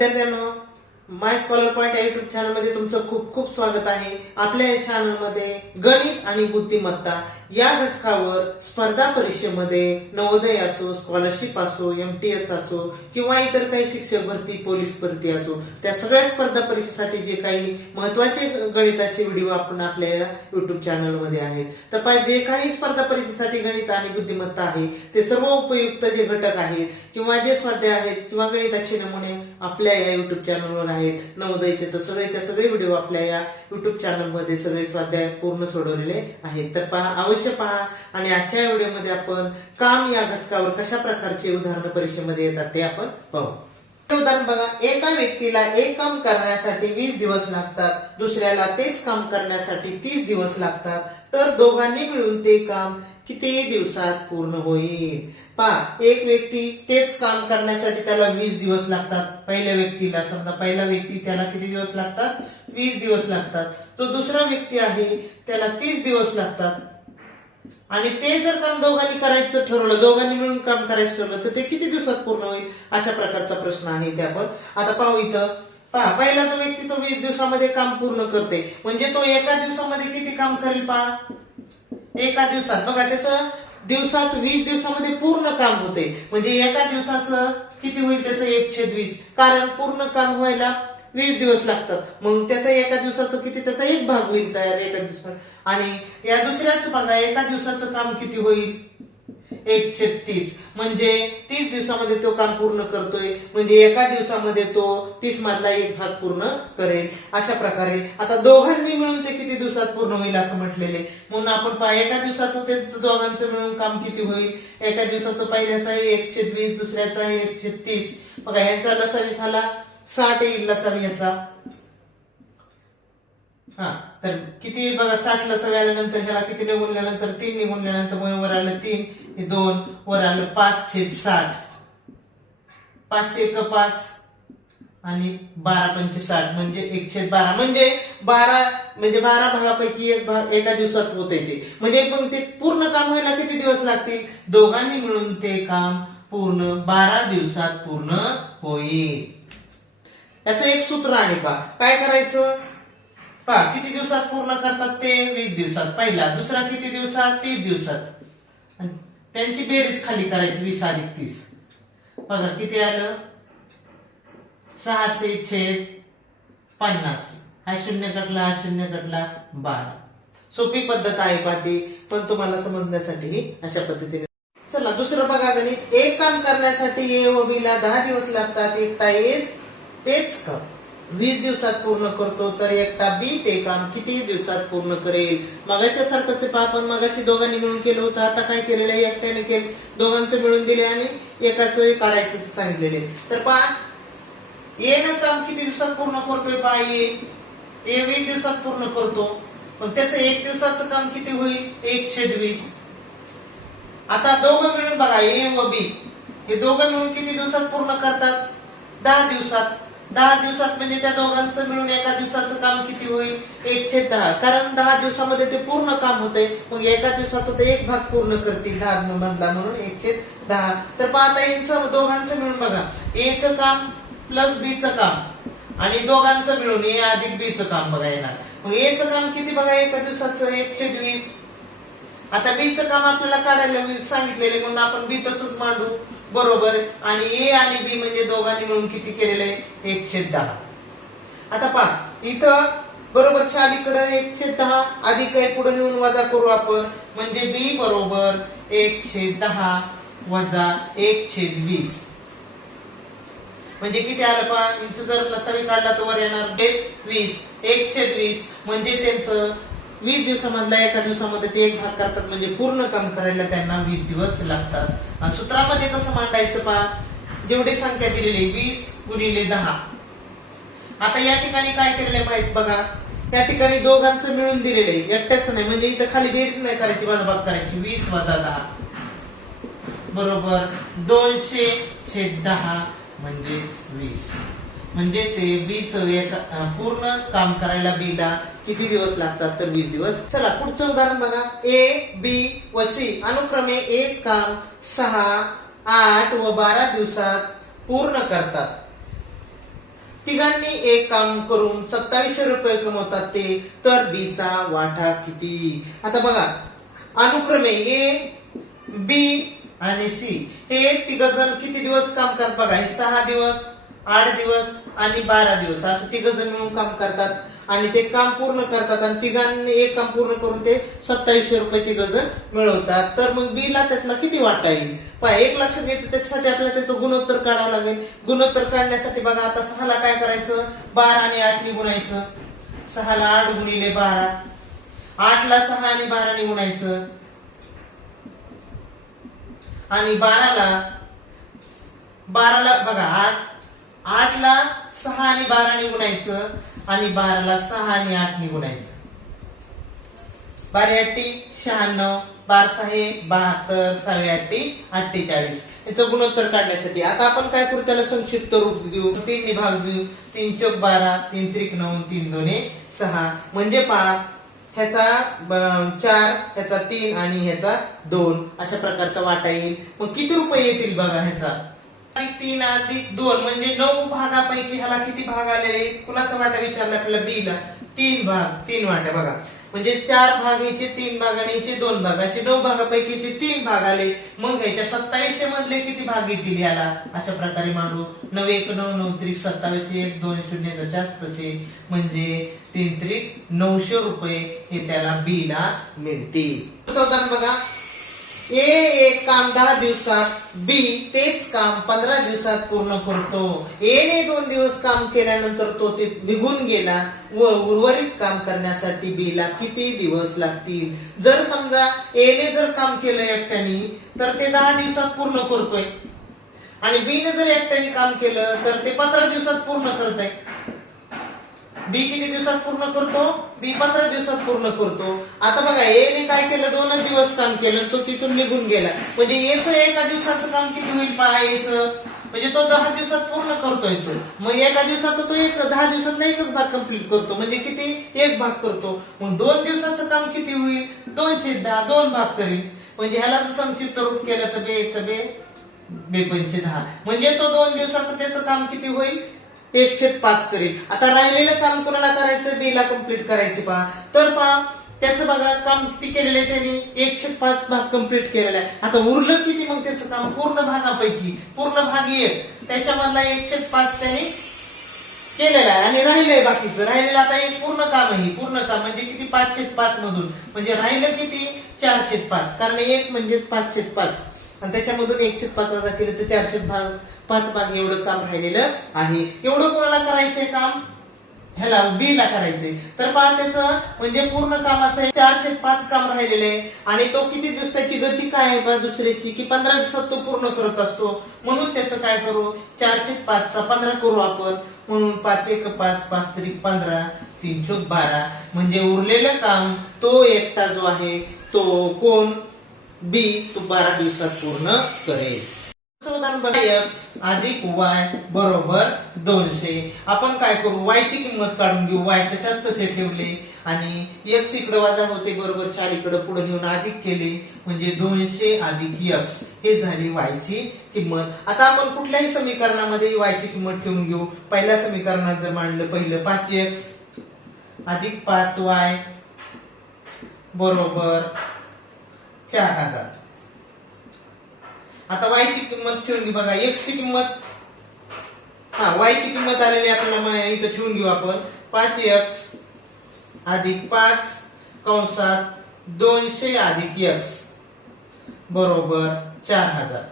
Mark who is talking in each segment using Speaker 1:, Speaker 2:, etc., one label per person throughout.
Speaker 1: विद्यार्थ्यांनो my scholar point या YouTube चॅनलमध्ये तुमचं खूप खूप स्वागत आहे. आपल्या या चॅनलमध्ये गणित आणि बुद्धिमत्ता या घटकावर स्पर्धा परीक्षेमध्ये नवोदय असो स्कॉलरशिप असो एमटीएस असो किंवा इतर काही शिक्षक भरती पोलीस भरती असो त्या सगळ्या स्पर्धा परीक्षेसाठी जे काही महत्त्वाचे गणिताचे व्हिडिओ आपण आपल्या या युट्यूब चॅनलमध्ये आहेत. तर पहा, जे काही स्पर्धा परीक्षेसाठी गणित आणि बुद्धिमत्ता आहे ते सर्व उपयुक्त जे घटक आहेत किंवा जे स्वाध्याय आहेत किंवा गणिताचे नमुने आपल्या या युट्यूब चॅनलवर आहेत. नवोदयचे तर सगळेच्या सगळे व्हिडिओ आपल्या या युट्यूब चॅनलमध्ये सगळे स्वाध्याय पूर्ण सोडवलेले आहेत. तर पहा अवश्य पहा आणि आजच्या व्हिडिओमध्ये आपण काम या घटकावर कशा प्रकारचे उदाहरण परीक्षेमध्ये येतात ते आपण पाहू. उदाहरण बघा एका व्यक्तीला एक काम करण्यासाठी वीस दिवस लागतात दुसऱ्याला तेच काम करण्यासाठी तीस दिवस लागतात. तर दोघांनी मिळून ते काम किती दिवसात पूर्ण होईल? पहा एक व्यक्ती तेच काम करण्यासाठी त्याला वीस दिवस लागतात. पहिल्या व्यक्तीला समजा पहिला व्यक्ती त्याला किती दिवस लागतात? वीस दिवस लागतात. तो दुसरा व्यक्ती आहे त्याला तीस दिवस लागतात. आणि ते जर काम दोघांनी करायचं ठरवलं दोघांनी मिळून काम करायचं ठरवलं तर ते किती दिवसात पूर्ण होईल? अशा प्रकारचा प्रश्न आहे ते आपण. आता पाहू इथं. पहा पहिला जो व्यक्ती तो वीस दिवसामध्ये काम पूर्ण करते. म्हणजे तो एका दिवसामध्ये किती काम करेल पहा? एका दिवसात. बघा त्याचं दिवसाच वीस दिवसामध्ये पूर्ण काम होते. म्हणजे एका दिवसाचं किती होईल? त्याचं एक छेद वीस. कारण पूर्ण काम व्हायला वीस दिवस लागतात. मग त्याचा एका दिवसाचं किती त्याचा एक भाग होईल तयार एका दिवसात. आणि या दुसऱ्याच बघा एका दिवसाचं काम किती होईल? एकशे तीस. म्हणजे तीस दिवसामध्ये तो काम पूर्ण करतोय. म्हणजे एका दिवसामध्ये तो तीस मधला एक भाग पूर्ण करेल. अशा प्रकारे. आता दोघांनी मिळून ते किती दिवसात पूर्ण होईल असं म्हटलेले म्हणून आपण पहा एका दिवसाचं तेच दोघांचं मिळून काम किती होईल? एका दिवसाचं पहिल्याचं आहे एकशे वीस दुसऱ्याचं आहे एकशे तीस. बघा ह्यांचा लसावी झाला. साठ येईल लसावी याचा. हा तर किती बघा साठ लसावी आल्यानंतर ह्याला किती निघूनल्यानंतर तीन निघूनल्यानंतर मग वर आलं तीन हे दोन वर आलं पाच छेद साठ. पाच एक पाच आणि बारा पंचे साठ म्हणजे एकशे बारा. म्हणजे बारा म्हणजे बारा भागापैकी एक भाग एका दिवसाच होते ते. म्हणजे पण ते पूर्ण काम व्हायला किती दिवस लागतील? दोघांनी मिळून ते काम पूर्ण बारा दिवसात पूर्ण होईल. याचं एक सूत्र आहे पा काय करायचं? पहा किती दिवसात पूर्ण करतात ते? वीस दिवसात. पहिला दुसरा किती दिवसात? तीस दिवसात. त्यांची बेरीज खाली करायची वीस अधिक तीस. बघा किती आलं? सहाशे छेद पन्नास. हा शून्य कटला हा शून्य कटला बारा. सोपी पद्धत आहे पाती पण तुम्हाला समजण्यासाठी अशा पद्धतीने. चला दुसरं बघा गणित. एक काम करण्यासाठी ए व बीला दहा दिवस लागतात. एकटा एस तेच काम वीस दिवसात पूर्ण करतो तर एकटा बी ते काम. किती दिवसात पूर्ण करेल. मगाच्या सारखंच आपण मगाशी दोघांनी मिळून केलं होतं आता काय केलेलं आहे? एकट्याने केलं. दोघांचं मिळून दिले आणि एकाचं काढायचं सांगितलेले तर पहा ये ना काम किती दिवसात पूर्ण करतोय पहा ये वीस दिवसात पूर्ण करतो. मग त्याचं एक दिवसाचं काम किती होईल? एक छेद वीस. आता दोघं मिळून बघा ए व बी. हे दोघं मिळून किती दिवसात पूर्ण करतात? दहा दिवसात. दहा दिवसात म्हणजे त्या दोघांचं मिळून एका दिवसाचं काम किती होईल? एकशे दहा. कारण दहा दिवसामध्ये ते पूर्ण काम होतंय. मग एका दिवसाचा ते एक भाग पूर्ण करतील दहा मधला म्हणून एकशे दहा. तर पाहता यांचं दोघांचं मिळून बघा. एचं काम प्लस बीचं काम. आणि दोघांचं मिळून ए अधिक बीचं काम बघा येणार. मग एचं काम किती बघा? एका दिवसाचं एकशे वीस. आता बीचं काम आपल्याला काढायला सांगितलेले म्हणून आपण बी तसंच मांडू. बरोबर. आणि ए आणि बी म्हणजे दोघांनी मिळून किती केलेलं आहे? एकशे दहा. आता पहा इथं बरोबर अलीकडं एकशे दहा अधिक आहे पुढे नेऊन वजा करू आपण. म्हणजे बी बरोबर एकशे दहा वजा एकशे वीस. म्हणजे किती आलं पहा? इंच जर लसावी काढला तर वर येणार ते वीस. एकशे वीस. म्हणजे त्यांचं वीस दिवसामधला एका दिवसामध्ये ते एक भाग करतात म्हणजे पूर्ण काम करायला त्यांना वीस दिवस लागतात. सूत्रामध्ये कसं मांडायचं पहा? जेवढी संख्या दिलेली वीस गुणिले दहा. आता या ठिकाणी काय केलेलं माहीत बघा? या ठिकाणी दोघांचं मिळून दिलेलं आहे. एकट्याच नाही म्हणजे इथं खाली बेरीज नाही करायची वजाबाग करायची. वीस वजा दहा. बरोबर दोनशे छेद दहा म्हणजेच वीस. म्हणजे ते बीच एक पूर्ण काम करायला बीला किती दिवस लागतात तर वीस दिवस? चला पुढचं उदाहरण बघा. ए बी व सी अनुक्रमे एक काम सहा आठ व बारा दिवसात पूर्ण करतात. तिघांनी एक काम करून सत्तावीसशे रुपये कमवतात ते. तर बीचा वाटा किती? आता बघा. अनुक्रमे ए बी आणि सी हे तिघ जण किती दिवस काम करतात? बघा हे सहा दिवस. आठ दिवस आणि बारा दिवस. असं तिघ जण मिळून काम करतात आणि ते काम पूर्ण करतात आणि तिघांनी एक काम पूर्ण करून ते सत्तावीसशे रुपये तिघ जण मिळवतात. तर मग बी ला त्यातला किती वाटा येईल? पहा एक लक्षात घ्यायचं त्याच्यासाठी आपल्याला त्याचं गुणोत्तर काढावं लागेल. गुणोत्तर काढण्यासाठी बघा आता सहाला काय करायचं? बारा आणि आठनी गुणायचं सहाला आठ गुणिले बारा. आठला सहा आणि बाराने गुणायचं आणि बाराला बाराला बघा आठ आठला सहा आणि बाराने गुणायचं आणि बाराला सहा आणि आठने गुणायचं बारा आठी शहाण्णव बार सहा बहात्तर सहावे आठी अठ्ठेचाळीस. याचं गुणोत्तर काढण्यासाठी आता आपण काय करू? त्याला संक्षिप्त रूप देऊ. तीन भाग देऊ. तीन चौक बारा तीन त्रिक नऊ तीन दोन सहा. म्हणजे पाच ह्याचा चार ह्याचा तीन आणि ह्याचा दोन. अशा प्रकारचा वाटा येईल. मग किती रुपये येतील बघा ह्याचा? तीन अधिक दोन म्हणजे नऊ भागापैकी ह्याला किती भाग आलेले कुणाचा वाटा विचारला आपल्याला? बी ला. तीन भाग तीन वाट्या बघा. म्हणजे चार भाग ह्याचे तीन भाग आणि ह्याचे दोन भाग. असे नऊ भागापैकीचे तीन भाग आले. मग ह्याच्या सत्तावीसशे मधले किती भाग येतील याला? अशा प्रकारे मांडू. नऊ एक नऊ नऊ त्रिक सत्तावीस एक दोन शून्य जास्त असे. म्हणजे तीन त्रिक नऊशे रुपये हे त्याला बी ला मिळतील. उदाहरण बघा. ए एक काम दहा दिवसात बी तेच काम पंधरा दिवसात पूर्ण करतो. ए ने दोन दिवस काम केल्यानंतर तो ते निघून गेला व उर्वरित काम करण्यासाठी बी ला किती दिवस लागतील? जर समजा ए ने जर काम केलं एकट्याने तर ते दहा दिवसात पूर्ण करतोय. आणि बी ने जर एकट्याने काम केलं तर ते पंधरा दिवसात पूर्ण करतोय. बी किती दिवसात पूर्ण करतो? बी पंधरा दिवसात पूर्ण करतो. आता बघा ए ने काय केलं? दोनच दिवस काम केलं तो तिथून निघून गेला. म्हणजे याचं एका दिवसाचं काम किती होईल? पहा याचं म्हणजे तो दहा दिवसात पूर्ण करतोय तो. मग एका दिवसाचा तो एक दहा दिवसातला एकच भाग कंप्लीट करतो. म्हणजे किती? एक भाग करतो. मग दोन दिवसाचं काम किती होईल? दोनशे दहा दोन भाग करील म्हणजे ह्याला जर संक्षिप्त रूप केलं तर बे एक बे बेपंचे दहा. म्हणजे तो दोन दिवसाचं त्याचं काम किती होईल? एक छेद पाच करेल आता राहिलेलं काम कोणाला करायचं? बेला कंप्लीट करायचं पहा. तर पहा त्याचं बघा काम किती केलेलं आहे त्यांनी? एक छेद पाच भाग कंप्लीट केलेला आहे. आता उरलं किती? मग त्याचं काम पूर्ण भागापैकी. पूर्ण भाग एक. त्याच्यामधला एक छेद पाच त्यांनी केलेला आहे. आणि राहिलंय बाकीचं. राहिलेलं आता एक पूर्ण काम आहे पूर्ण काम म्हणजे किती? पाच छेद पाच मधून. म्हणजे राहिलं किती? चार छेद पाच. कारण एक म्हणजे पाच छेद पाच. आणि त्याच्यामधून एक छेद पाच वजा केलं तर चार छेद भाग पाच भाग एवढं काम राहिलेलं आहे. एवढं कोणाला करायचंय काम? ह्याला बी ला करायचंय. तर पहा त्याचं म्हणजे पूर्ण कामाचं चारशे चार छेद पाच काम राहिलेलं आहे. आणि तो किती दिवस त्याची गती काय आहे बा दुसऱ्याची? की पंधरा दिवसात तो पूर्ण करत असतो. म्हणून त्याचं काय करू? चार छेद पाचचा पंधरा करू आपण. म्हणून पाच एक पाच पाच तरी पंधरा तीन चौक बारा. म्हणजे उरलेलं काम तो एकटा जो आहे तो कोण? बी तो बारा दिवसात पूर्ण करेल. उदाहरण बघा एक्स अधिक वाय बरोबर दोनशे. आपण काय करू? वाय ची किंमत काढून घेऊ. वाय तशाच तसे ठेवले. आणि एक्स इकडे वाजा होते बरोबर चार इकडे पुढे नेऊन अधिक केले. म्हणजे दोनशे अधिक एक्स हे झाली वायची किंमत. आता आपण कुठल्याही समीकरणामध्ये वाय ची किंमत ठेवून घेऊ. पहिल्या समीकरणात जर मांडलं पहिलं पाच एक्स अधिक पाच वाय बरोबर चार हजार आता y ची किंमत ठेवून घेऊ बघा x ची किंमत. हा y ची किंमत आलेली आपल्याला इथं ठेवून घेऊ आपण. पाच एक्स अधिक पाच कंसात दोनशे अधिक एक्स बरोबर चार हजार.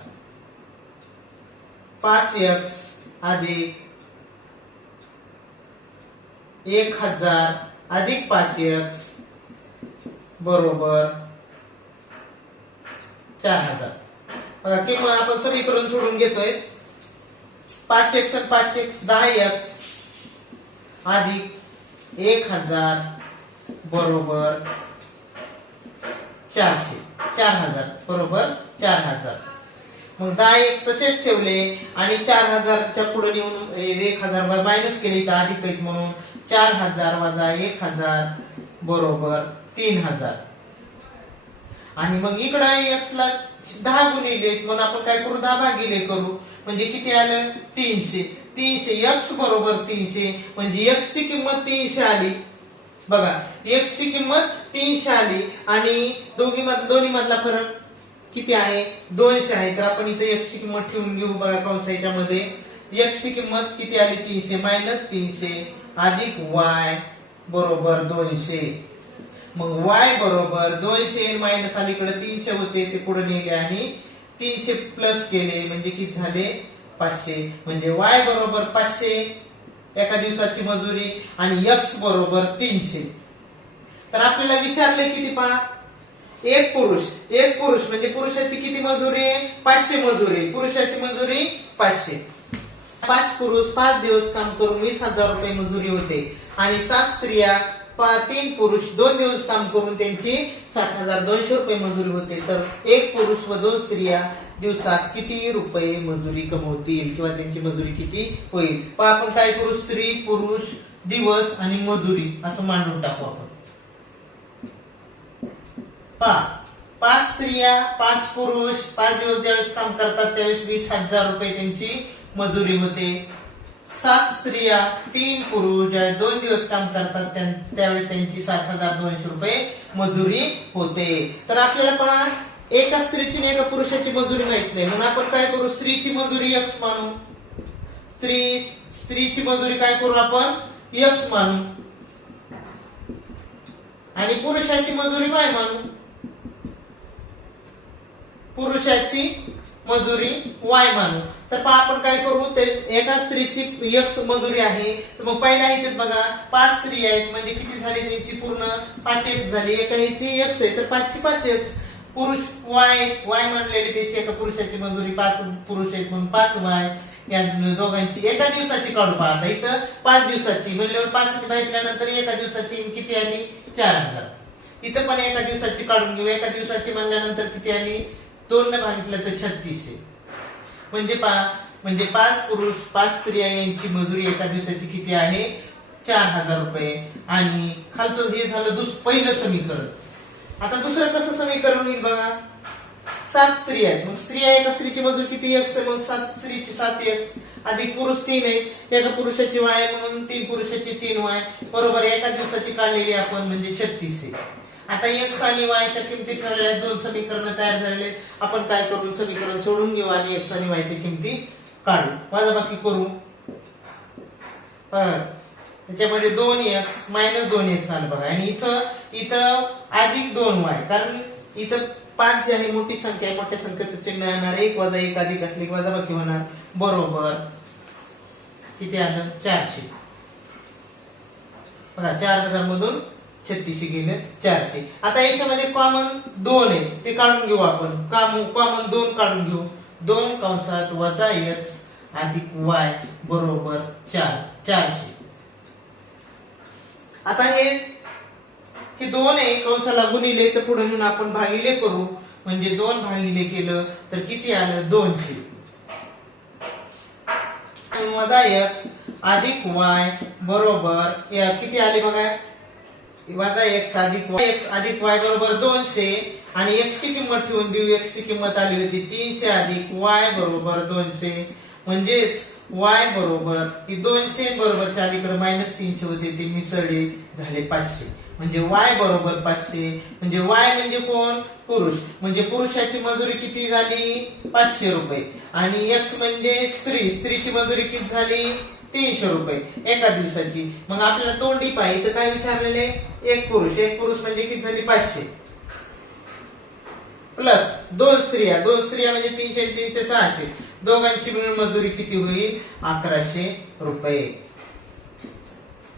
Speaker 1: पाच एक्स अधिक एक हजार अधिक पाच एक्स बरोबर चार हजार. बघा किंवा आपण समीकरण सोडून घेतोय. पाच एक्स आणि पाच एक्स दहा एक्स अधिक एक हजार बरोबर चारशे. चार हजार बरोबर चार हजार. मग दहा एक्स तसेच ठेवले आणि चार हजारच्या पुढे नेऊन एक हजार मायनस केली तर अधिक म्हणून चार हजार वजा एक हजार बरोबर तीन हजार. आणि मग इकडं एक्स ला दहा गुणिले मग आपण काय करू? दहा भागिले करू. म्हणजे किती आलं? तीनशे. तीनशे एक्स बरोबर तीनशे. म्हणजे एक्स ची किंमत तीनशे आली. बघा एक्स ची किंमत तीनशे आली आणि दोघी दोन्ही मधला फरक किती आहे? दोनशे आहे. तर आपण इथे एक्स ची किंमत ठेवून घेऊ बघा कंस याच्यामध्ये. एक्स ची किंमत किती आली? तीनशे. मायनस तीनशे अधिक वाय बरोबर दोनशे. मग वाय बरोबर दोनशे मायनस अलीकडे तीनशे होते ते पुढे नेले आणि तीनशे प्लस केले. म्हणजे किती झाले? पाचशे. म्हणजे वाय बरोबर पाचशे एका दिवसाची मजुरी आणि यक्स बरोबर तीनशे. तर आपल्याला विचारले किती पहा? एक पुरुष. एक पुरुष म्हणजे पुरुषाची किती मजुरी? आहे पाचशे मजुरी. पुरुषाची मजुरी पाचशे. पाच पुरुष पाच दिवस काम करून वीस हजार रुपये मजुरी होते. आणि सात स्त्रिया तीन पुरुष दोन दिवस काम करून त्यांची सात हजार दोनशे रुपये मजुरी होते. तर एक पुरुष व दोन स्त्रिया दिवसात किती रुपये मजुरी कमवतील किंवा त्यांची मजुरी किती होईल? पहा आपण काय करू? स्त्री पुरुष दिवस आणि मजुरी असं मांडून टाकू आपण. पहा पाच स्त्रिया पाच पुरुष पाच दिवस ज्यावेळेस काम करतात त्यावेळेस वीस हजार रुपये त्यांची मजुरी होते. सात स्त्रिया तीन पुरुष दोन दिवस काम करतात त्यावेळेस त्यांची सात हजार दोनशे रुपये मजुरी होते. तर आपल्याला पहा एका स्त्रीची नाही एका पुरुषाची मजुरी माहीत नाही. म्हणून आपण काय करू? स्त्रीची मजुरी यक्स मानू. स्त्री स्त्रीची मजुरी काय करू आपण? यक्स मानू. आणि पुरुषाची मजुरी वाय मानू. पुरुषाची मजुरी वाय मानू तर पहा आपण काय करू? ते एका स्त्रीची यक्ष मजुरी आहे. तर मग पहिल्या ह्याच्यात बघा पाच स्त्री आहेत. म्हणजे किती झाली त्यांची पूर्ण? पाच एक्स झाली. एका ह्याची एक्स आहे. तर पाचची पाच एक्स पुरुष वाय वाय मानलेली त्याची एका पुरुषाची मजुरी. पाच पुरुष आहेत म्हणून पाच वाय. या दोघांची. एका दिवसाची काढू पाहता इथं पाच दिवसाची. म्हणल्यावर पाच बघितल्यानंतर एका दिवसाची किती आली? चार हजार. इथं पण एका दिवसाची काढून घेऊ. एका दिवसाची म्हणल्यानंतर किती आली? दोन न भागितलं तर छत्तीसशे म्हणजे पा म्हणजे पाच पुरुष पाच स्त्रिया यांची मजुरी एका दिवसाची किती आहे? चार हजार रुपये. आणि खालचं हे झालं दुस पहिलं समीकरण. आता दुसरं कसं समीकरण होईल बघा? सात स्त्री आहेत. मग स्त्रिया एका स्त्रीची मजूर किती एक्स आहे? मग सात स्त्रीची सात एक्स अधिक पुरुष तीन आहेत. एका पुरुषाची वाय म्हणून तीन पुरुषाची तीन वाय बरोबर एका दिवसाची काढलेली आपण म्हणजे छत्तीस आहे. आता एक्स आणि वायच्या किमती ठरलेल्या दोन समीकरण तयार झालेले आपण काय करू समीकरण सोडून घेऊ आणि एक्स आणि वायच्या किमती काढू. वाजाबाकी करू. त्याच्यामध्ये दोन एक्स मायनस दोन एक्स आलं बघा. आणि इथं इथं अधिक दोन वाय कारण इथं पाच जी आहे मोठी संख्या आहे. मोठ्या संख्येचं चिन्ह येणार. एक वजा एक अधिक असले की वजाबाकी होणार. बरोबर. किती आलं? चारशे. बघा चार हजार मधून छत्तीसशे गेले चारशे. आता याच्यामध्ये कॉमन दोन आहे ते काढून घेऊ आपण. कॉमन दोन काढून घेऊ. दोन कंसात वजा एक्स अधिक वाय बरोबर चार चारशे. आता हे हे दोन आहे. कंसाला गुणिले तर पुढे म्हणून आपण भागिले करू. म्हणजे दोन भागिले केलं तर किती आलं? दोनशे. वजा एक्स अधिक वाय बरोबर या किती आले बघा? वजा एक्स अधिक वाय एक्स अधिक वाय बरोबर दोनशे आणि एक्स ची किंमत ठेवून देऊ. एक्स ची किंमत आली होती तीनशे अधिक वाय बरोबर दोनशे. म्हणजेच वाय बरोबर ही दोनशे बरोबर चारीकडे मायनस तीनशे होते ते मिसळले झाले पाचशे. म्हणजे वाय बरोबर पाचशे. म्हणजे वाय म्हणजे कोण? पुरुष. म्हणजे पुरुषाची मजुरी किती झाली? पाचशे रुपये. आणि एक्स म्हणजे स्त्री. स्त्रीची मजुरी किती झाली? तीनशे रुपये एका दिवसाची. मग आपल्याला तोंडी पाहिजे तर काय विचारलेले? एक पुरुष. एक पुरुष म्हणजे किती झाली? पाचशे. प्लस दोन स्त्रिया. दोन स्त्रिया म्हणजे तीनशे तीनशे सहाशे. दोघांची मिळून मजुरी किती होईल? अकराशे रुपये.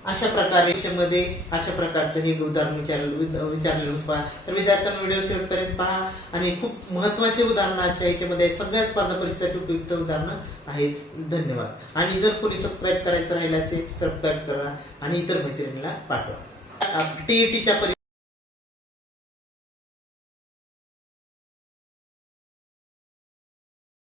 Speaker 1: अशा प्रकारे अशा प्रकारचं हे उदाहरण विचारलं विचारलेलं पहा. तर विद्यार्थ्यांना व्हिडिओ शेवटपर्यंत पहा. आणि खूप महत्त्वाचे उदाहरण आजच्या याच्यामध्ये सगळ्या स्पर्धा परीक्षेसाठी उपयुक्त उदाहरणं आहेत. धन्यवाद. आणि जर कोणी सबस्क्राईब करायचं राहिलं असेल सबस्क्राईब करा. आणि इतर मैत्रिणीला पाठवा. टीईटीच्या